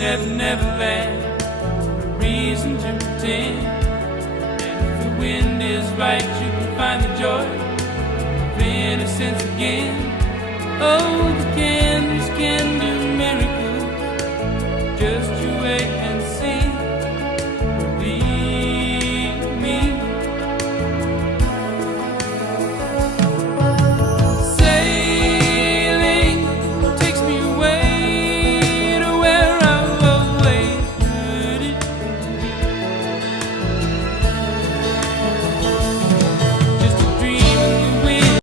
never, never land. No reason to pretend. And if the wind is right, you can find the joy of innocence again. Oh, the candles can do miracles. Just you wait and